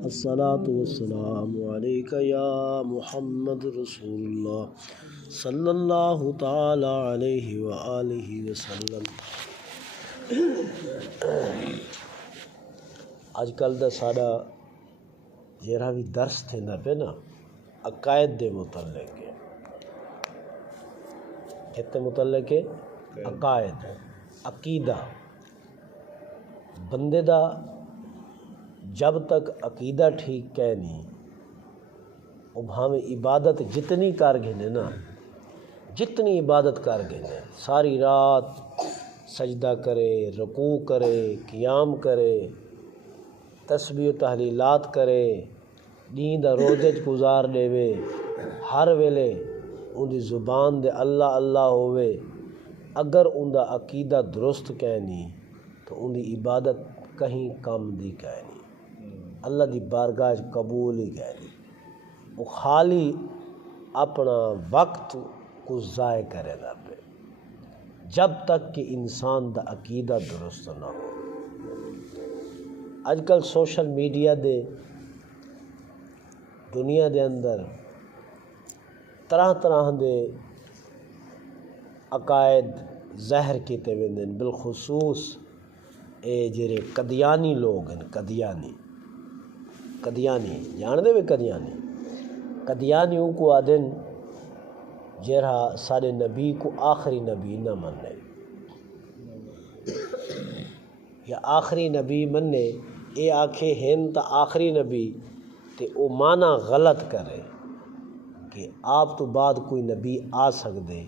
الصلاۃ والسلام علیک یا محمد رسول اللہ صلی اللہ تعالی علیہ وآلہ وسلم۔ اج کل دا ساڈا جہاں بھی درس تھیندا پیا نا عقائد دے متعلق ہے، کتے متعلق ہے عقائد، عقیدہ۔ بندے دا جب تک عقیدہ ٹھیک کہ نہیں، وہ بھاویں عبادت جتنی کر گھنے نا، جتنی عبادت کر گھنے، ساری رات سجدہ کرے، رکوع کرے، قیام کرے، تسبیح و تحلیلات کرے، نیند روزے گزار دے، ہر ویلے ان دی زبان دے اللہ اللہ ہوئے، اگر ان دا عقیدہ درست کہ نہیں تو ان دی عبادت کہیں کم دی کہ نہیں، اللہ دی بارگاہ قبول ہی کہ نہیں، وہ خالی اپنا وقت کو ضائع کرے گا پہ جب تک کہ انسان دا عقیدہ درست نہ ہو۔ اج کل سوشل میڈیا دے دنیا دے اندر طرح طرح دے عقائد ظاہر کیتے ویندے، بالخصوص اے جڑے قدیانی لوگ ہیں، قدیانی جان دے بھی قدیانیوں کو آدن جہاں سارے نبی کو آخری نبی نہ مننے یا آخری نبی مننے، اے آکھے ہن تا آخری نبی تے او معنی غلط کرے کہ آپ تو بعد کوئی نبی آ سکدے،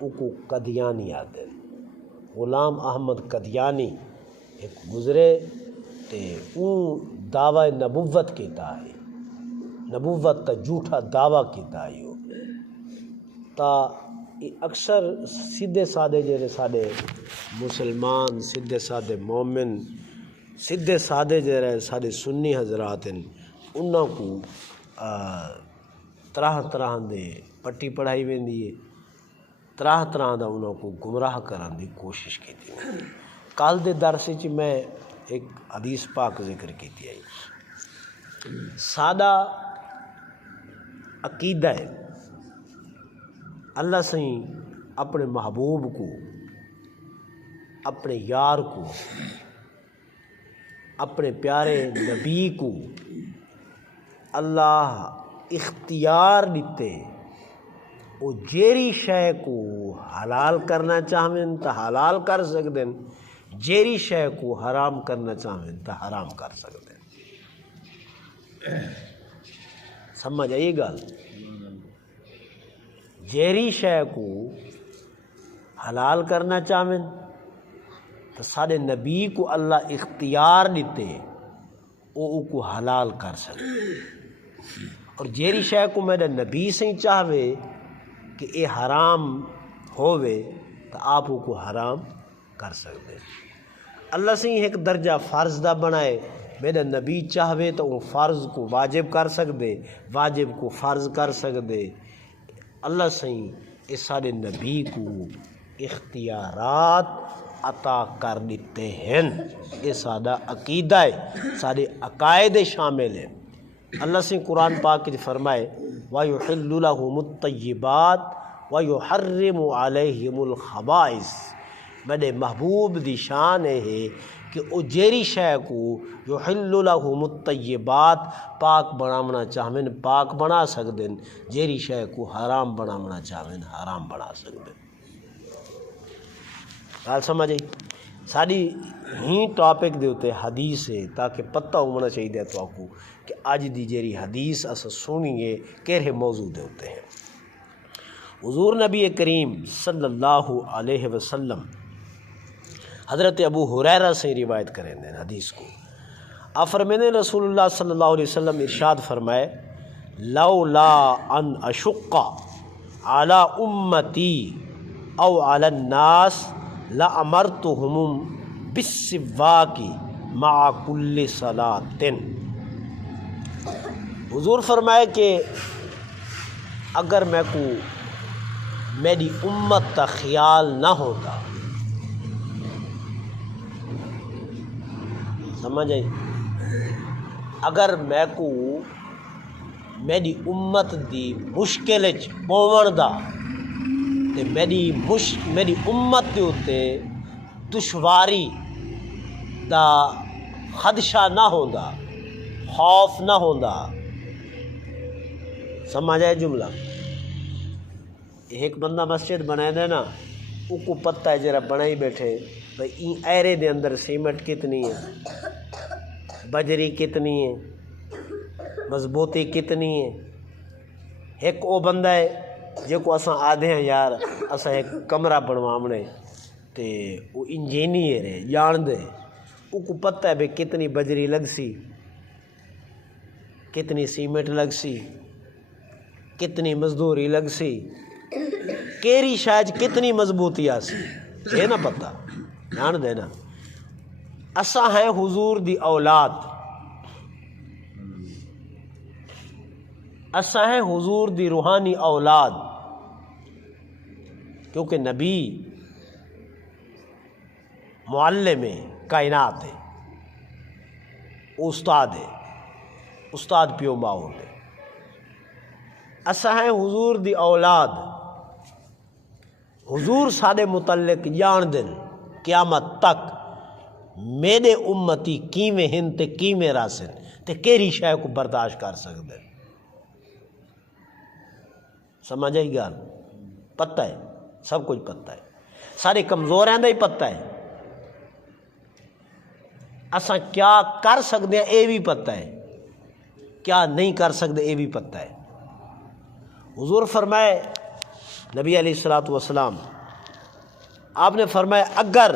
او کو قدیانی آدن۔ غلام احمد قدیانی ایک گزرے تے اون دعوی نبوت کیتا ہے، نبوت تا جھوٹا دعویٰ کیتا ہے تا اکثر سیدھے سادے جڑے ساڈے مسلمان، سیدھے سادے مومن، سیدھے سادے جڑے ساڈے سنی حضرات ہیں، انہاں کو طرح طرح دے پٹی پڑھائی ویندی ہے، طرح طرح دا انہاں کو گمراہ کرن دی کوشش کیتی۔ کل دے درس وچ میں ایک حدیث پاک ذکر کیتی ہے، سادہ عقیدہ ہے اللہ سائیں اپنے محبوب کو، اپنے یار کو، اپنے پیارے نبی کو اللہ اختیار دیتے، وہ جیری شے کو حلال کرنا چاہیں تو حلال کر سکتے، جیری شے کو حرام کرنا چاہیں تو حرام کر سکتے۔ سمجھ آئی گل؟ جیری شے کو حلال کرنا چاہیں تو سارے نبی کو اللہ اختیار دیتے، وہ کو حلال کر سکتے، اور جیری شے کو میرے نبی سے چاہوے کہ اے حرام ہووے تو آپ کو حرام کر سکتے۔ اللہ سے ایک درجہ فرض دا بنائے، میرے نبی چاہوے تو وہ فرض کو واجب کر سکتے، واجب کو فرض کر سکتے۔ اللہ سے اس سارے نبی کو اختیارات عطا کر دیتے ہیں، یہ سادہ عقیدہ ہے، سارے عقائد شامل ہیں۔ اللہ سے قرآن پاک کی فرمائے وَيُحِلُّ لَهُمُ الطَّيِّبَاتِ وَيُحَرِّمُ عَلَيْهِمُ الْخَبَائِثَ۔ میرے محبوب دی شان ہے کہ او جیری شے کو یحل لہم الطیبات پاک بناونا چاہیں پاک بنا سکتے، جیری شے کو حرام بناونا چاہیں حرام بنا سکتے۔ گل سمجھ آئی؟ ساری ہی ٹاپک دے ہوتے حدیث ہے، تاکہ پتہ ہونا چاہیے تو آپ کو کہ اج دی جیری حدیث اسا سنیے کہڑے موضوع دے ہوتے ہیں۔ حضور نبی کریم صلی اللہ علیہ وسلم حضرت ابو ہریرہ سے روایت کریں دیں حدیث کو، آپ فرماتے ہیں رسول اللہ صلی اللہ علیہ وسلم ارشاد فرمائے لولا ان اشق علی امتی او علی الناس لامرتہم بالسواک مع کل صلاۃ۔ حضور فرمائے کہ اگر میں کو میری امت کا خیال نہ ہوتا، سمجھ آئی، اگر میں کو میری امت دی مشکل پون دا تے میری امت دے اتے دشواری دا خدشہ نہ ہوندا، خوف نہ ہوندا۔ سمجھ آئے جملہ؟ ایک بندہ مسجد بنائے دے نا، او کو پتہ ہے جرا بنائی بیٹھے بھئی an array they another cement کتنی ہے، بجری کتنی ہے، مضبوطی کتنی ہے۔ ایک او بندہ ہے جے کو اساں آدھے ہیں یار اساں ایک کمرہ بنوامنے تے وہ انجینئر ہے جان دے، او کو پتہ ہے بھئی کتنی بجری لگ سی، کتنی سیمنٹ لگ سی، کتنی مزدوری لگ سی، کیری شاید کتنی مضبوطی آسی، ہے نا پتہ، جان دے نا۔ اساں ہیں حضور دی اولاد، اساں ہیں حضور دی روحانی اولاد، کیونکہ نبی معلم کائنات ہے، استاد ہے، استاد پیو ماؤ ہے۔ اساں ہیں حضور دی اولاد، حضور سارے متعلق جان دن قیامت تک میرے امتی کیویں ہن تے کیویں راسن تے کیری شے کو برداشت کر سکدے۔ سمجھ آئی گل؟ پتہ ہے، سب کچھ پتہ ہے، سارے کمزور ہیں دا ہی پتہ ہے، اساں کیا کر سکتے ہیں اے بھی پتہ ہے، کیا نہیں کر سکتے اے بھی پتہ ہے۔ حضور فرمائے، نبی علیہ الصلوۃ والسلام آپ نے فرمایا اگر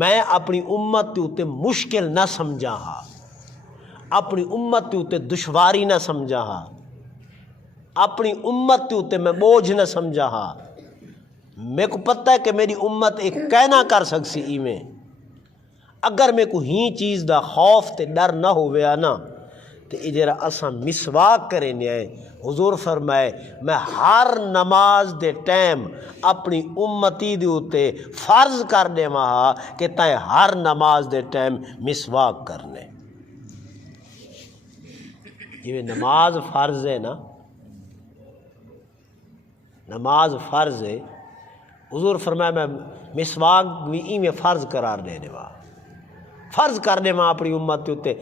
میں اپنی امت کے اتے مشکل نہ سمجھا ہا، اپنی امت کے اتے دشواری نہ سمجھا ہا، اپنی امت کے اتے میں بوجھ نہ سمجھا ہا، میرے کو پتہ ہے کہ میری امت ایک کہنا کر سکسی ایویں، اگر میں کو ہی چیز دا خوف تے ڈر نہ ہویا نا تے اجرا اساں مسواک کرنے آئے۔ حضور فرمائے میں ہر نماز دے ٹائم اپنی امتی دے اتے فرض کر دے مہا کہ تائیں ہر نماز دے ٹائم مسواک کرنے۔ یہ نماز فرض ہے نا، نماز فرض ہے، حضور فرمایا میں مسواک بھی ایویں فرض قرار دینے وا، فرض کر دے ماں اپنی امت تے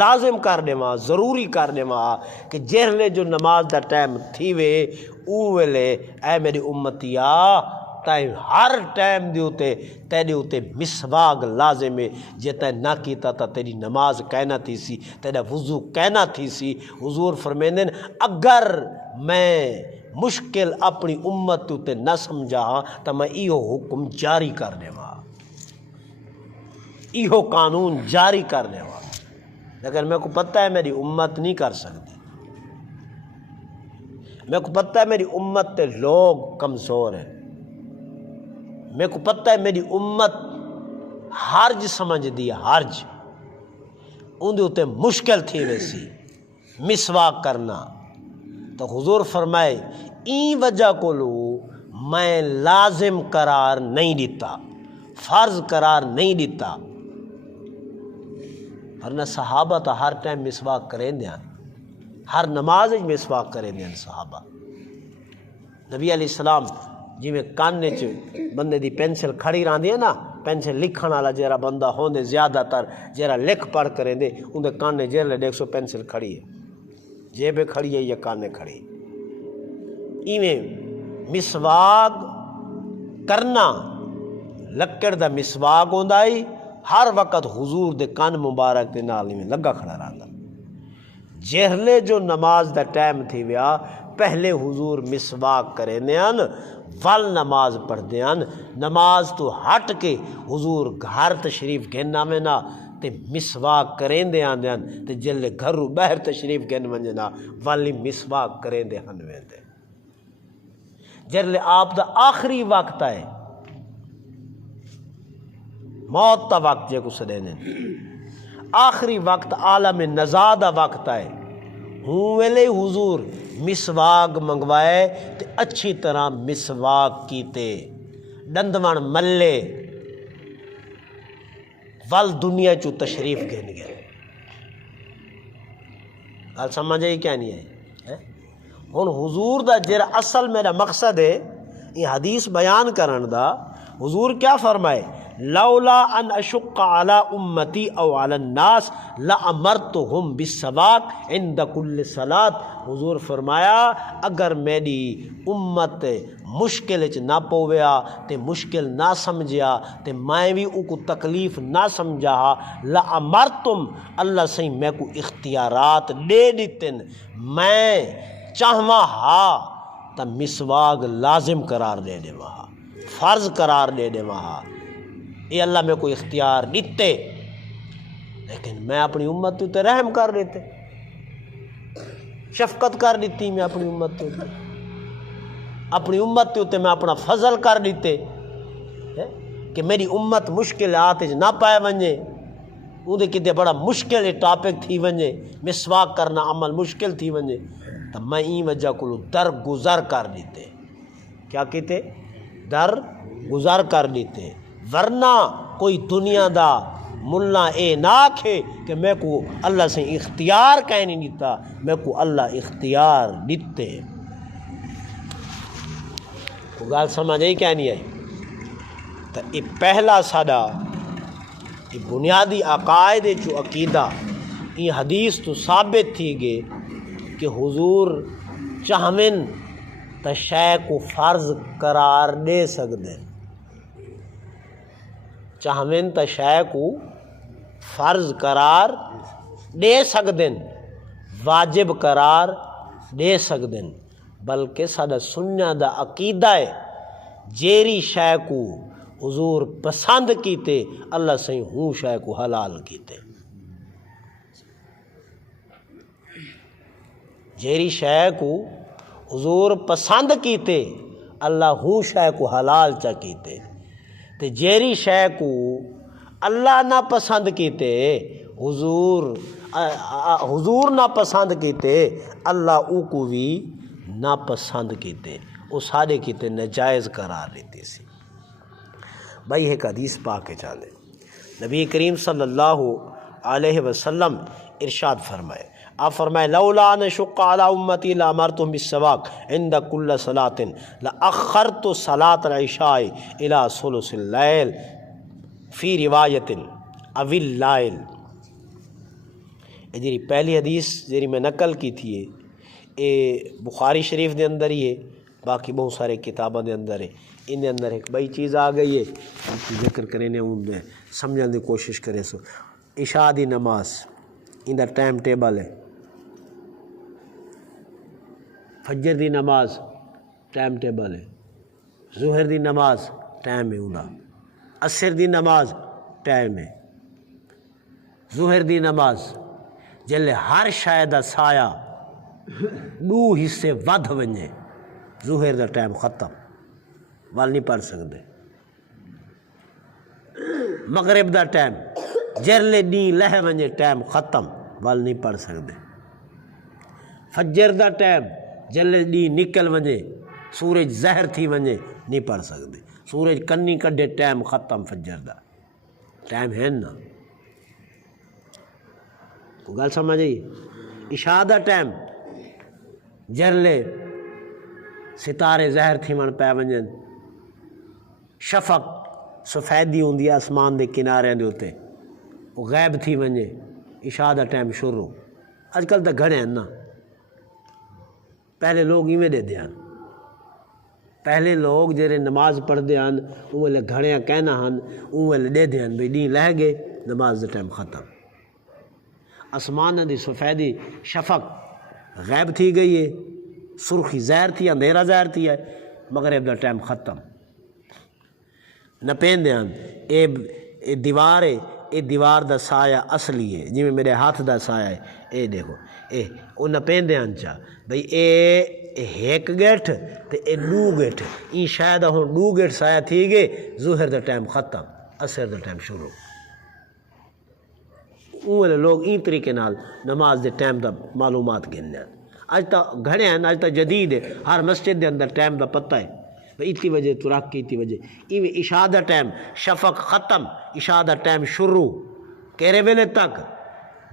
لازم کر دے ماں، ضروری کر دے ماں کہ جہلے جو نماز دا ٹائم تھی وے او ویلے اے میری امتیا تائیں ہر ٹائم دے اتے تیرے اتے مسواک لازم ہے، جے تائیں نہ کیتا تا تیری نماز کہنا تھی سی، تیرا وضو کہنا تھی سی۔ حضور فرمیندن اگر میں مشکل اپنی امت تے نہ سمجھا تو میں ایہو حکم جاری کر دے ماں، ایہو قانون جاری کرنے والا، لیکن میرے کو پتہ ہے میری امت نہیں کر سکتی، میرے کو پتہ ہے میری امت تے لوگ کمزور ہیں، میرے کو پتہ ہے میری امت حرج سمجھ دی، حرج اندے اتے مشکل تھی ویسی مسواک کرنا۔ تو حضور فرمائے این وجہ کو لو میں لازم قرار نہیں دیتا، فرض قرار نہیں دیتا، ورنہ صحابہ تا ہر ٹائم مسواک کریں دیا، ہر نماز مسواک کریں دیا صحابہ۔ نبی علیہ السلام جی میں کانے بندے دی پینسل کھڑی رہن ہے نا، پینسل لکھن والا جیرا بندہ ہوندے زیادہ تر جیرا لکھ پڑھ کریں دے اندے کانے جیرے 100 پینسل کھڑی ہے، جیبے کھڑی ہے یا کانے کھڑی، ایویں مسواک کرنا لکڑ دا مسواک ہوندا ہی ہر وقت حضور دے کان مبارک دے نال میں لگا کھڑا رہندا۔ جہلے جو نماز دا ٹائم تھی ویا پہلے حضور مسواک کرے نیان ول نماز پڑھ دیان، نماز تو ہٹ کے حضور گھر تشریف گھننا میں نا تے مسواک کریں دے آندیان تے جلے گھرو باہر تشریف گھن منجنا والی مسواک کریں دے ہنویں دے۔ جلے آپ دا آخری وقت آئے، موت تا وقت جے کو سدینے آخری وقت عالم نزا دا وقت آئے، ہوں ویلے حضور مسواک منگوائے تے اچھی طرح مسواک کیتے، ڈندوان ملے، ول دنیا چو تشریف گھن گئے۔ گل سمجھ آئی کیا نہیں ہے ہن حضور دا جڑا اصل میرا مقصد ہے یہ حدیث بیان کرن دا حضور کیا فرمائے لولا ان اشق علی امتی او علی الناس لامرتهم بالسواک عند کل صلاۃ حضور فرمایا اگر میری امت مشکل چ نہ پویا تے مشکل نہ سمجھیا تے میں بھی او کو تکلیف نہ سمجھا لامرتم اللہ سہی میں کو اختیارات دے دیتن میں چاہواں ہا تا مسواک لازم قرار دے دے وہاں فرض قرار دے دے وہاں یہ اللہ میں کوئی اختیار دیتے لیکن میں اپنی امت تے رحم کر دیتے شفقت کر دیتی میں اپنی امت تے اپنی امت تے میں اپنا فضل کر دیتے کہ میری امت مشکلات نہ پائے ونجے اندے کتے بڑا مشکل ٹاپک تھی ونجے مسواک کرنا عمل مشکل تھی ونجے تو میں این وجہ کو در گزر کر دیتے کیا کہتے در گزر کر دیتے ورنہ کوئی دنیا دا ملا اے نہ آکھے کہ میں کو اللہ سے اختیار کہیں نہیں دیتا میں کو اللہ اختیار دیتے کو گال سمجھ آئی کیا نہیں آئی تو یہ پہلا ساڈا یہ بنیادی عقائد جو عقیدہ یہ حدیث تو ثابت تھی گے کہ حضور چاہمن تا شے کو فرض قرار دے سکتے چاہمن تا شے کو فرض قرار دے سکتے واجب قرار دے سکتے بلکہ ساڈا سننا دا عقیدہ ہے جیری شے کو حضور پسند کیتے اللہ سے ہوں شے کو حلال کیتے جیری شے کو حضور پسند کیتے اللہ ہوں شے کو حلال چا کیتے تے جیری شے کو اللہ نہ پسند کیتے حضور نہ پسند کیتے اللہ او کو بھی نہ پسند کیتے وہ سارے کیتے نجائز قرار لیتے سی بھائی ایک حدیث پاک کے چاندے نبی کریم صلی اللہ علیہ وسلم ارشاد فرمائے آپ فرمائے لولا ان شق علی امتی لامرتهم بالسواک عند کل صلاۃ لاخرت صلاۃ العشاء الى ثلث اللیل فی روایت او الليل یہ جی پہلی حدیث جی میں نقل کی تھی یہ بخاری شریف دے اندر ہی ہے باقی بہت سارے کتابوں دے اندر ہے ان دے اندر ایک بئی چیز آ گئی ہے ذکر کرنے نے سمجھنے کی کوشش کرے سو عشاء دی نماز ان دا ٹائم ٹیبل ہے فجر دی نماز ٹائم ٹیبل ہے ظہر دی نماز ٹائم ہے انہا عصر دی نماز ٹائم ہے ظہر دی نماز جلے ہر شاید سایہ دو حصے ودھ ونجے ظہر دا ٹائم ختم وال نہیں پڑھ سکتے مغرب دا ٹائم جرلے نی لہ ونجے ٹائم ختم وال نہیں پڑھ سکتے فجر دا ٹائم جلے نی نکل ونجے سورج زہر تھی ونجے نہیں پڑھ سکتے سورج کنی کڈے ٹائم ختم فجر دا ٹائم ہے نا کو گل سمجھ آئی عشاء دا ٹائم جرلے ستارے زہر تھی من پہ ونجن شفق سفیدی ہوندی آسمان دے کنارے دے ہوتے وہ غیب تھی ونجے عشاء دا ٹائم شروع اج کل تو گھڑے ہیں نا پہلے لوگ ایویں دے دیاں پہلے لوگ جڑے نماز پڑھ دیاں اوہ لے گھڑیاں کہنا ہن اوہ لے دے دیاں بھئی دین لہ گئے نماز دا ٹائم ختم آسمان دی سفیدی شفق غیب تھی گئی ہے سرخی زہر تھی اندھیرا زہر تھی ہے مغرب دا ٹائم ختم نہ پین دیاں اے دیوار ہے اے دیوار دا سایہ اصلی ہے جی میں میرے ہاتھ دا سایہ ہے اے دیکھو اے او نہ پین دیاں چاہ بھئی اے ایک گیٹ تے اے دو گیٹ این شاید ہوں دو گیٹ سایہ تھی گئے ظہر دا ٹائم ختم عصر دا ٹائم شروع اوہ لوگ این طریقے نال نماز دے ٹائم دا معلومات گن دیں آج تا گھڑے ہیں آج تا جدید ہے ہر مسجد دے اندر ٹائم دا پتہ ہے اتنی وجہ تو رکھ کے اتنی وجہ ایویں عشاء دا ٹائم شفق ختم عشاء دا ٹائم شروع کہرے ویلے تک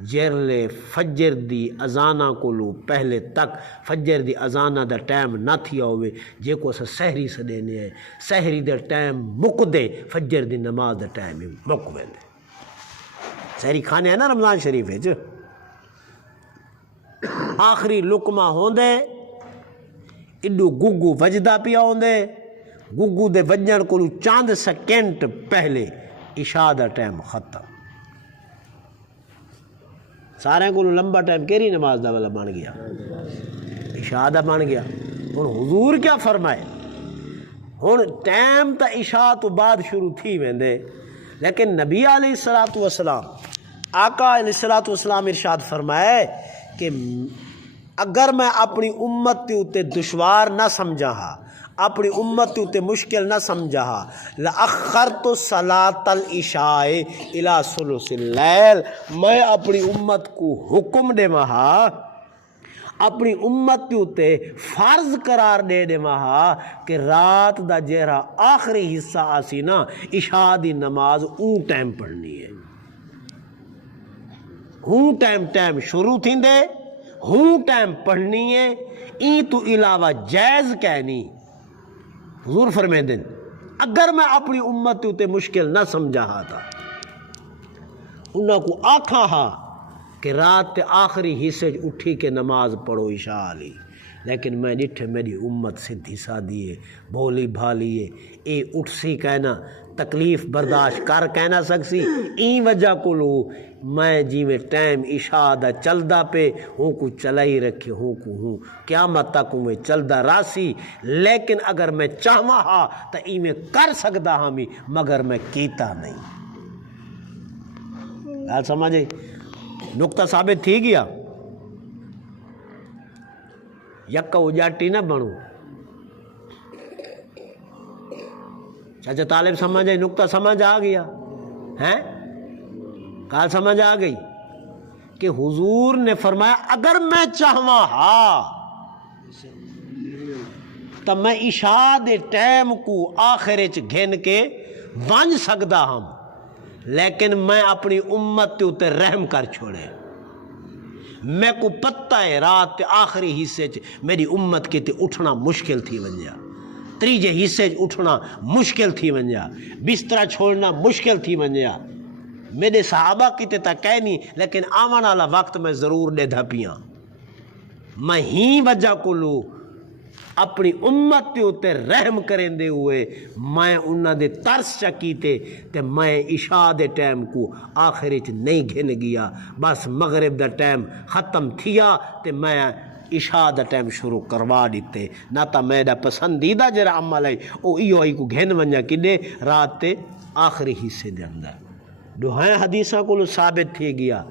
جرلے فجر دی اذانہ کولو پہلے تک فجر دی اذانہ دا ٹائم نہ تھیا ہوئے جے کو اسا سحری سڈینے ہیں سحری دا ٹائم مک دے فجر دی نماز دا ٹائم مک ویندے سحری کھانے ہیں نا رمضان شریف ہے آخری لقمہ ہوندے اڈو گگو وجدہ پیا ہوندے گگو دے وجن کولو چاند سیکنڈ پہلے عشاء دا ٹائم ختم سارے کو لمبا ٹائم کیری نماز دا والا بن گیا عشاء دا بن گیا ہن حضور کیا فرمائے ہن ٹائم تا عشاء تو بعد شروع تھی ویندے لیکن نبی علیہ الصلوۃ والسلام آقا علیہ الصلوۃ والسلام ارشاد فرمائے کہ اگر میں اپنی امت تے اتے دشوار نہ سمجھا ہا اپنی امت تے اتے مشکل نہ سمجھا ہا لأخرت صلاة العشاء الى ثلث اللیل میں اپنی امت کو حکم دے مہا اپنی امت تے اتے فرض قرار دے دے مہا کہ رات دا جہرا آخری حصہ آسی نا عشاء دی نماز اون ٹائم پڑھنی ہے ہوں ٹائم شروع تھی دے ہوں ٹائم پڑھنی ہے این تو علاوہ جائز کہنی حضور فرمائے دن اگر میں اپنی امت تے مشکل نہ سمجھا ہا تھا انہاں کو آکھا ہا کہ رات تے آخری حصے اٹھی کے نماز پڑھو عشاء علی لیکن میں ڈٹھے میری امت سدھی سادھی ہے بھولی بھالی ہے اے اٹھ سی کہنا تکلیف برداشت کر کہنا سکسی این وجہ کو لو میں جی میں ٹائم عشاء دا چلدا پہ ہوں کو چلا ہی رکھے ہوں قیامت تک ہوں میں چلدا راسی لیکن اگر میں چاہواں ہا تو ای میں کر سکدا ہاں میں مگر میں کیتا نہیں آپ سمجھے نقطہ ثابت تھی گیا یکا اجاٹی نہ بنو چاچا طالب سمجھے نقطہ سمجھ آ گیا ہیں کال سمجھ آ گئی کہ حضور نے فرمایا اگر میں چاہواں ہا تو میں عشاء دے ٹائم کو آخر گھن کے ونج سکدا ہم لیکن میں اپنی امت تے اتے رحم کر چھوڑے میں کو پتہ ہے رات تے آخری حصے میری امت کے تے اٹھنا مشکل تھی ونجا تریجے حصے اٹھنا مشکل تھی ونجا بستر چھوڑنا مشکل تھی ونجا میرے صحابہ کی تے تا کہنی لیکن آمان والا وقت میں ضرور دے دھپیاں میں ہی وجہ کو لوں اپنی امت تے اتے رحم کریں دے ہوئے میں انہاں دے ترس چکیتے تے میں عشاء دے ٹائم کو آخری نہیں گھن گیا بس مغرب دا ٹائم ختم تھیا تے میں عشاء دا ٹائم شروع کروا دیتے نہ تا میرا پسندیدہ جرا عمل ہے او ایو ای کو گھن ونجا کدے رات تے آخری حصے دے اندر دہائیں حدیثاں کو ثابت تھی گیا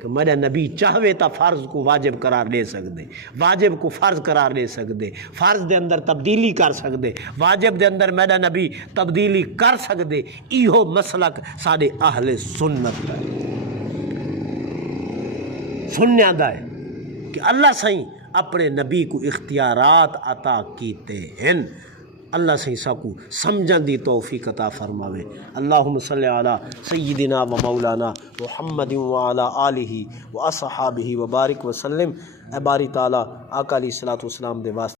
کہ میرا نبی چاہوے تا فرض کو واجب قرار دے سکتے واجب کو فرض قرار دے سکتے فرض دے اندر تبدیلی کر سکتے واجب دے اندر میرا نبی تبدیلی کر سکتے ایہو مسلک سارے اہل سنت ہے سنیا دا ہے کہ اللہ سائیں اپنے نبی کو اختیارات عطا کیتے ہیں اللہ سے ساکو سمجھن دی توفیق عطا فرماوے اللہم صلی علی سیدنا و مولانا محمد وعلی آلہ و اصحابہ وبارک وسلم اے باری تعالی آقا علیہ الصلوۃ والسلام دے واسطے